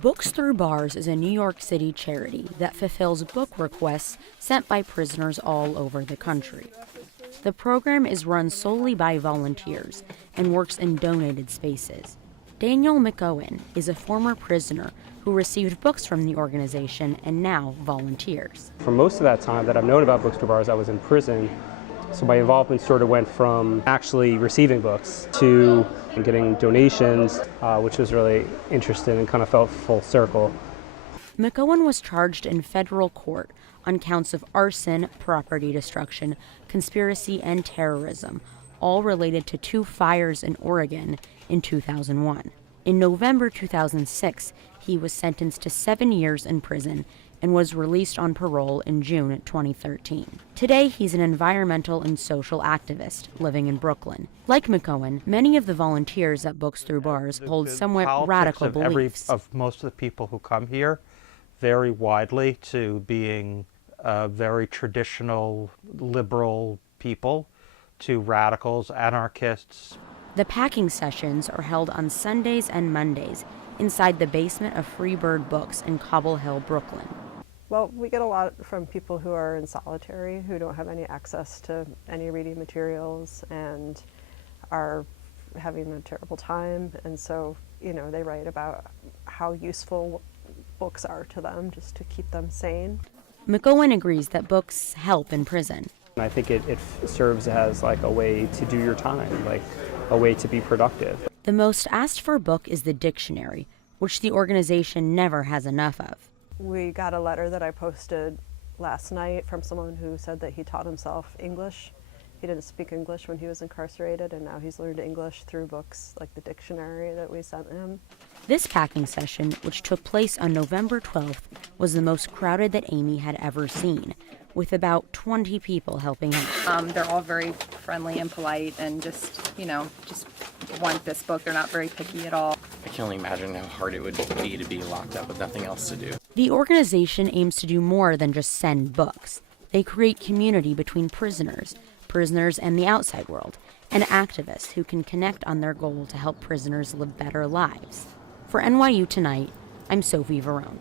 Books Through Bars is a New York City charity that fulfills book requests sent by prisoners all over the country. The program is run solely by volunteers and works in donated spaces. Daniel McOwen is a former prisoner who received books from the organization and now volunteers. For most of that time that I've known about Books Through Bars, I was in prison. So my involvement sort of went from actually receiving books to getting donations, which was really interesting and kind of felt full circle. McOwen was charged in federal court on counts of arson, property destruction, conspiracy, and terrorism, all related to 2 fires in Oregon in 2001. In November 2006, he was sentenced to 7 years in prison and was released on parole in June 2013. Today, he's an environmental and social activist living in Brooklyn. Like McOwen, many of the volunteers at Books Through Bars hold somewhat radical beliefs. Of most of the people who come here vary widely to being very traditional, liberal people, to radicals, anarchists. The packing sessions are held on Sundays and Mondays inside the basement of Freebird Books in Cobble Hill, Brooklyn. Well, we get a lot from people who are in solitary, who don't have any access to any reading materials and are having a terrible time. And so, they write about how useful books are to them just to keep them sane. McOwen agrees that books help in prison. And I think it serves as like a way to do your time, like a way to be productive. The most asked for book is the dictionary, which the organization never has enough of. We got a letter that I posted last night from someone who said that he taught himself English. He didn't speak English when he was incarcerated, and now he's learned English through books like the dictionary that we sent him. This packing session, which took place on November 12th, was the most crowded that Amy had ever seen, with about 20 people helping out. They're all very friendly and polite and just want this book. They're not very picky at all. I can only imagine how hard it would be to be locked up with nothing else to do. The organization aims to do more than just send books. They create community between prisoners and the outside world, and activists who can connect on their goal to help prisoners live better lives. For NYU Tonight, I'm Sophie Varon.